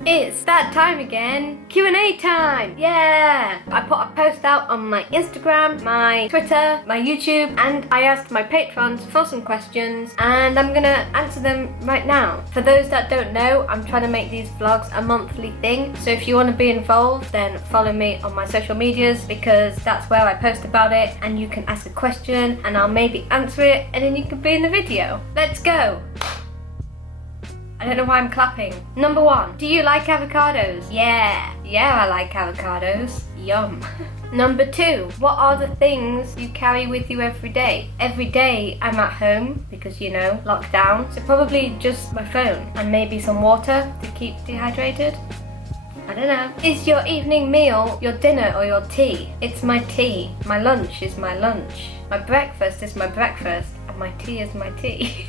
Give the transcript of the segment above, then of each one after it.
It's that time again! Q&A time! Yeah! I put a post out on my Instagram, my Twitter, my YouTube, and I asked my patrons for some questions, and I'm gonna answer them right now. For those that don't know, I'm trying to make these vlogs a monthly thing, so if you want to be involved, then follow me on my social medias, because that's where I post about it, and you can ask a question, and I'll maybe answer it, and then you can be in the video. Let's go! I don't know why I'm clapping. Number 1, do you like avocados? Yeah, I like avocados. Yum. Number 2, what are the things you carry with you every day? Every day I'm at home because, you know, lockdown. So probably just my phone and maybe some water to keep dehydrated. I don't know. Is your evening meal your dinner or your tea? It's my tea. My lunch is my lunch. My breakfast is my breakfast. And my tea is my tea.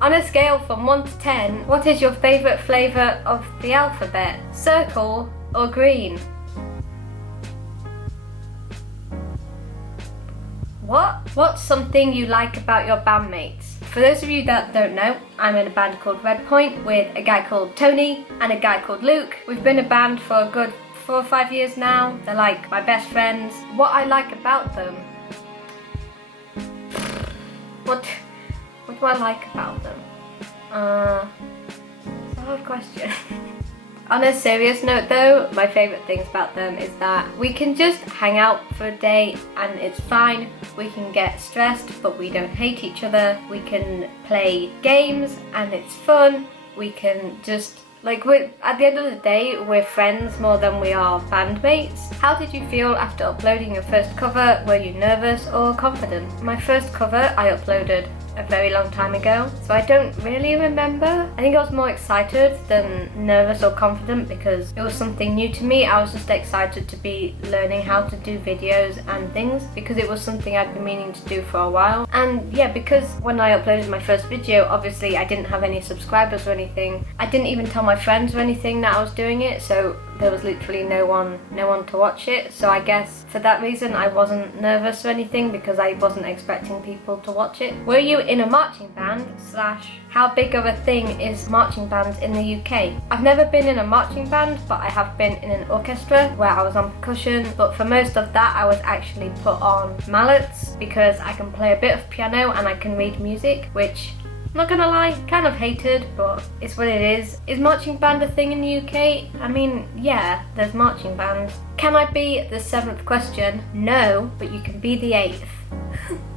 On a scale from 1 to 10, what is your favourite flavour of the alphabet? Circle or green? What's something you like about your bandmates? For those of you that don't know, I'm in a band called Red Point with a guy called Tony and a guy called Luke. We've been a band for a good 4 or 5 years now. They're like my best friends. What I like about them? What do I like about them? It's a hard question. On a serious note though, my favourite things about them is that we can just hang out for a day and it's fine. We can get stressed but we don't hate each other. We can play games and it's fun. We can just, like, at the end of the day, we're friends more than we are bandmates. How did you feel after uploading your first cover? Were you nervous or confident? My first cover I uploaded a very long time ago, so I don't really remember. I think I was more excited than nervous or confident because it was something new to me. I was just excited to be learning how to do videos and things because it was something I'd been meaning to do for a while. And yeah, because when I uploaded my first video, obviously I didn't have any subscribers or anything. I didn't even tell my friends or anything that I was doing it, so there was literally no one to watch it. So I guess for that reason I wasn't nervous or anything because I wasn't expecting people to watch it. Were you in a marching band / how big of a thing is marching bands in the UK? I've never been in a marching band, but I have been in an orchestra where I was on percussion, but for most of that I was actually put on mallets because I can play a bit of piano and I can read music, which, not gonna lie, kind of hated, but it's what it is. Is marching band a thing in the UK? I mean, yeah, there's marching bands. Can I be the 7th question? No, but you can be the 8th.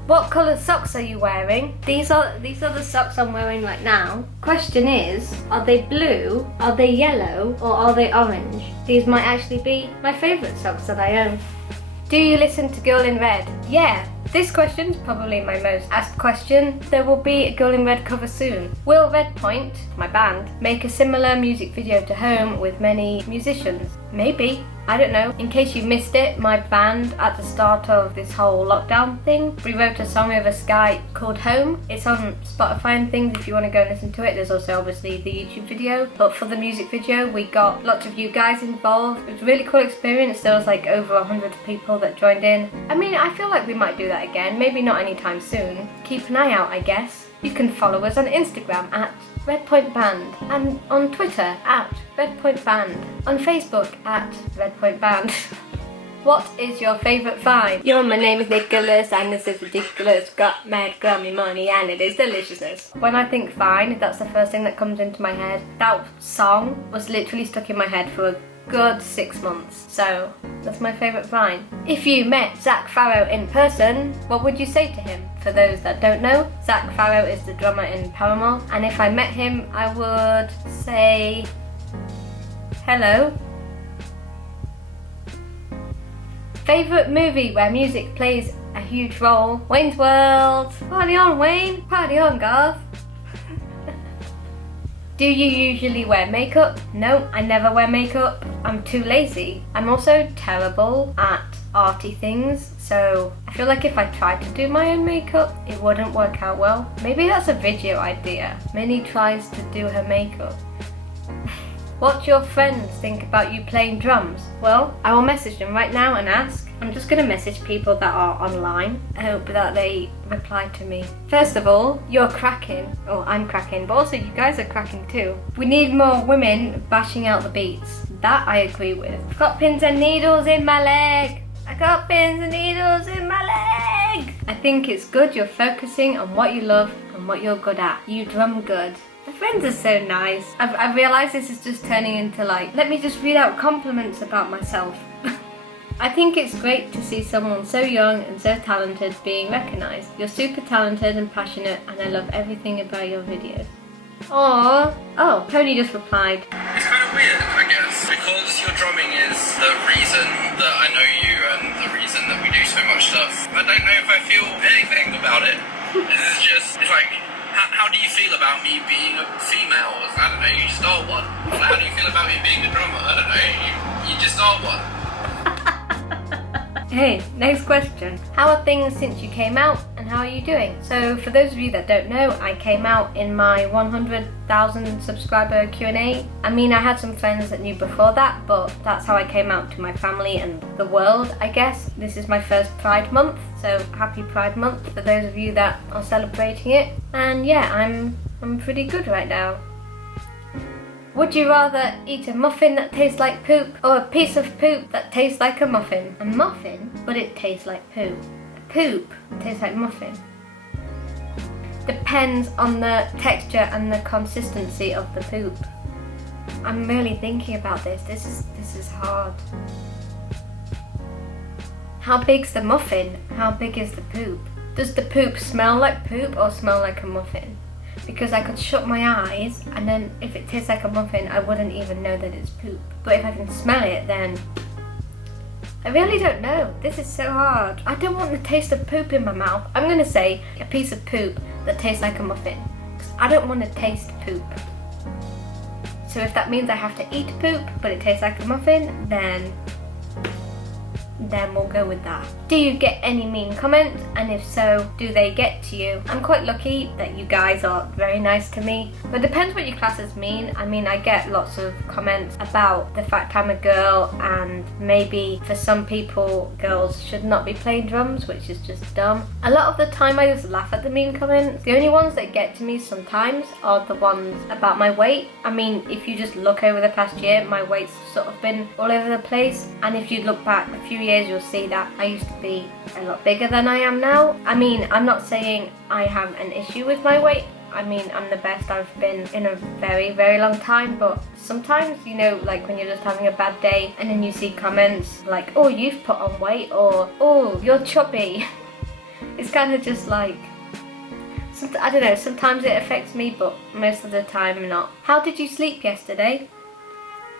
What colour socks are you wearing? These are the socks I'm wearing right now. Question is, are they blue, are they yellow, or are they orange? These might actually be my favourite socks that I own. Do you listen to Girl in Red? Yeah. This question's probably my most asked question. There will be a Girl in Red cover soon. Will Red Point, my band, make a similar music video to Home with many musicians? Maybe. I don't know. In case you missed it, my band at the start of this whole lockdown thing, we wrote a song over Skype called Home. It's on Spotify and things if you want to go and listen to it. There's also obviously the YouTube video. But for the music video, we got lots of you guys involved. It was a really cool experience. There was like over 100 people that joined in. I mean, I feel like we might do that again. Maybe not anytime soon. Keep an eye out, I guess. You can follow us on Instagram at Redpoint Band, and on Twitter at Redpoint Band, on Facebook at Redpoint Band. What is your favourite vine? Yo, my name is Nicholas and this is ridiculous. Got mad gummy money and it is deliciousness. When I think vine, that's the first thing that comes into my head. That song was literally stuck in my head for a good 6 months, so that's my favourite vine. If you met Zach Farrow in person, what would you say to him? For those that don't know, Zach Farrow is the drummer in Paramore, and if I met him I would say hello. Favourite movie where music plays a huge role? Wayne's World. Party on, Wayne, party on, Garth. Do you usually wear makeup? No, I never wear makeup. I'm too lazy. I'm also terrible at arty things, so I feel like if I tried to do my own makeup, it wouldn't work out well. Maybe that's a video idea. Minnie tries to do her makeup. What do your friends think about you playing drums? Well, I will message them right now and ask. I'm just gonna message people that are online. I hope that they reply to me. First of all, you're cracking. Oh, I'm cracking, but also you guys are cracking too. We need more women bashing out the beats. That I agree with. I've got pins and needles in my leg. I got pins and needles in my leg. I think it's good you're focusing on what you love and what you're good at. You drum good. My friends are so nice. I've realised this is just turning into like, let me just read out compliments about myself. I think it's great to see someone so young and so talented being recognised. You're super talented and passionate, and I love everything about your videos. Aww. Oh, Tony just replied. It's kind of weird, I guess, because your drumming is the reason that I know you and the reason that we do so much stuff. I don't know if I feel anything about it. It's just, it's like, how do you feel about me being a female? I don't know, you just are one. How do you feel about me being a drummer? I don't know, you just are one. Hey, next question. How are things since you came out and how are you doing? So for those of you that don't know, I came out in my 100,000 subscriber Q&A. I mean, I had some friends that knew before that, but that's how I came out to my family and the world, I guess. This is my first Pride month, so happy Pride month for those of you that are celebrating it. And yeah, I'm pretty good right now. Would you rather eat a muffin that tastes like poop or a piece of poop that tastes like a muffin? A muffin, but it tastes like poop. A poop tastes like muffin. Depends on the texture and the consistency of the poop. I'm really thinking about this. This is hard. How big's the muffin? How big is the poop? Does the poop smell like poop or smell like a muffin? Because I could shut my eyes and then if it tastes like a muffin, I wouldn't even know that it's poop. But if I can smell it, then I really don't know. This is so hard. I don't want the taste of poop in my mouth. I'm gonna say a piece of poop that tastes like a muffin. Because I don't want to taste poop. So if that means I have to eat poop, but it tastes like a muffin, then we'll go with that. Do you get any mean comments? And if so, do they get to you? I'm quite lucky that you guys are very nice to me, but it depends what your classes mean. I mean, I get lots of comments about the fact I'm a girl, and maybe for some people girls should not be playing drums, which is just dumb. A lot of the time I just laugh at the mean comments. The only ones that get to me sometimes are the ones about my weight. I mean, if you just look over the past year, my weight's sort of been all over the place, and if you look back a few years, you'll see that I used to be a lot bigger than I am now. I mean, I'm not saying I have an issue with my weight. I mean, I'm the best I've been in a very, very long time, but sometimes, you know, like when you're just having a bad day and then you see comments like, oh, you've put on weight, or oh, you're chubby. It's kind of just like, I don't know, sometimes it affects me, but most of the time not. How did you sleep yesterday?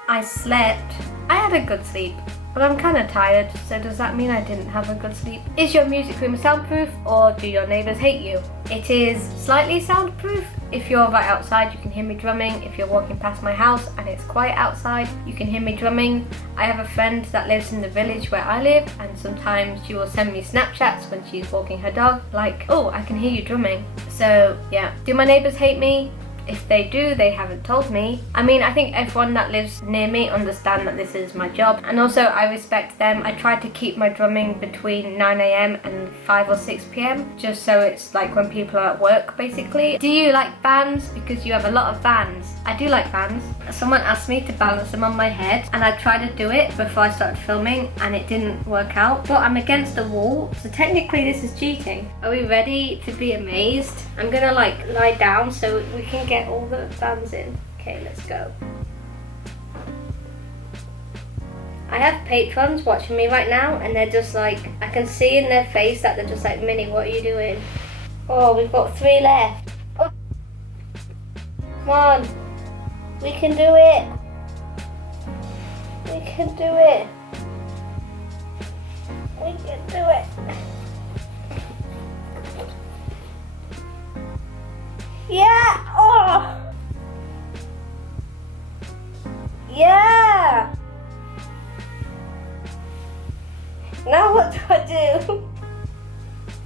I slept. I had a good sleep, but I'm kind of tired, so does that mean I didn't have a good sleep? Is your music room soundproof, or do your neighbours hate you? It is slightly soundproof. If you're right outside, you can hear me drumming. If you're walking past my house and it's quiet outside, you can hear me drumming. I have a friend that lives in the village where I live, and sometimes she will send me Snapchats when she's walking her dog, like, oh, I can hear you drumming. So yeah. Do my neighbours hate me? If they do, they haven't told me. I mean, I think everyone that lives near me understand that this is my job, and also I respect them. I try to keep my drumming between 9 AM and 5 or 6 PM, just so it's like when people are at work, basically. Do you like bands? Because you have a lot of bands. I do like bands. Someone asked me to balance them on my head, and I tried to do it before I started filming, and it didn't work out. But I'm against the wall, so technically this is cheating. Are we ready to be amazed? I'm gonna like lie down so we can get all the bands in. Okay, let's go. I have patrons watching me right now, and they're just like, I can see in their face that they're just like, Minnie, what are you doing? Oh, we've got 3 left. Oh. Come on. We can do it. We can do it. We can do it. Yeah! Oh! Yeah! Now what do I do?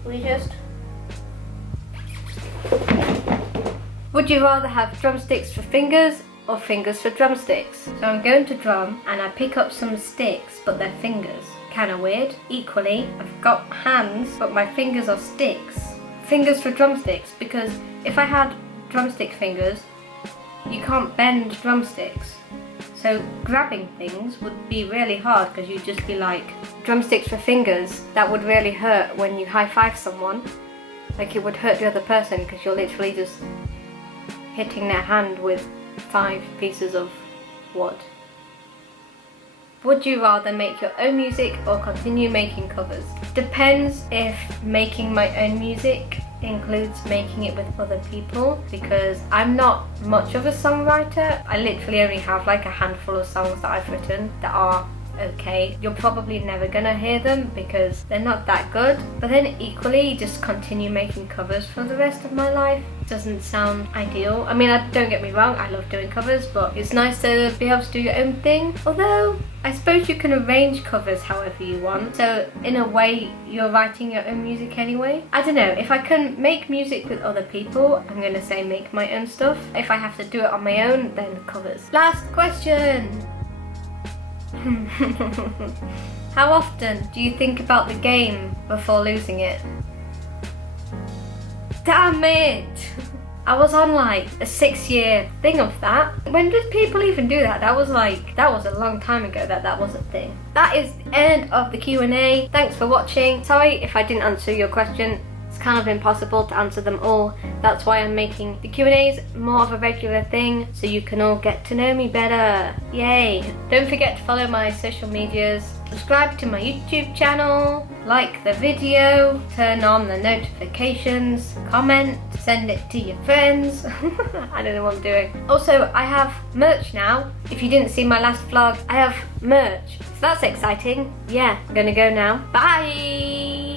We just... Would you rather have drumsticks for fingers or fingers for drumsticks? So I'm going to drum and I pick up some sticks, but they're fingers. kind of weird. Equally, I've got hands, but my fingers are sticks. Fingers for drumsticks, because if I had drumstick fingers, you can't bend drumsticks. So grabbing things would be really hard because you'd just be like, drumsticks for fingers, that would really hurt when you high-five someone. Like it would hurt the other person because you're literally just hitting their hand with 5 pieces of wood. Would you rather make your own music or continue making covers? Depends if making my own music includes making it with other people, because I'm not much of a songwriter. I literally only have like a handful of songs that I've written that are okay. You're probably never gonna hear them because they're not that good. But then equally, just continue making covers for the rest of my life doesn't sound ideal. I mean, don't get me wrong, I love doing covers, but it's nice to be able to do your own thing. Although, I suppose you can arrange covers however you want. So in a way, you're writing your own music anyway. I don't know, if I can make music with other people, I'm gonna say make my own stuff. If I have to do it on my own, then covers. Last question. How often do you think about the game before losing it? Damn it! I was on like a 6-year thing of that. When did people even do that? That was a long time ago that was a thing. That is the end of the Q&A. Thanks for watching. Sorry if I didn't answer your question. It's kind of impossible to answer them all. That's why I'm making the Q&As more of a regular thing so you can all get to know me better. Yay! Don't forget to follow my social medias, subscribe to my YouTube channel, like the video, turn on the notifications, comment, send it to your friends. I don't know what I'm doing. Also, I have merch now. If you didn't see my last vlog, I have merch. So that's exciting. Yeah, I'm gonna go now. Bye!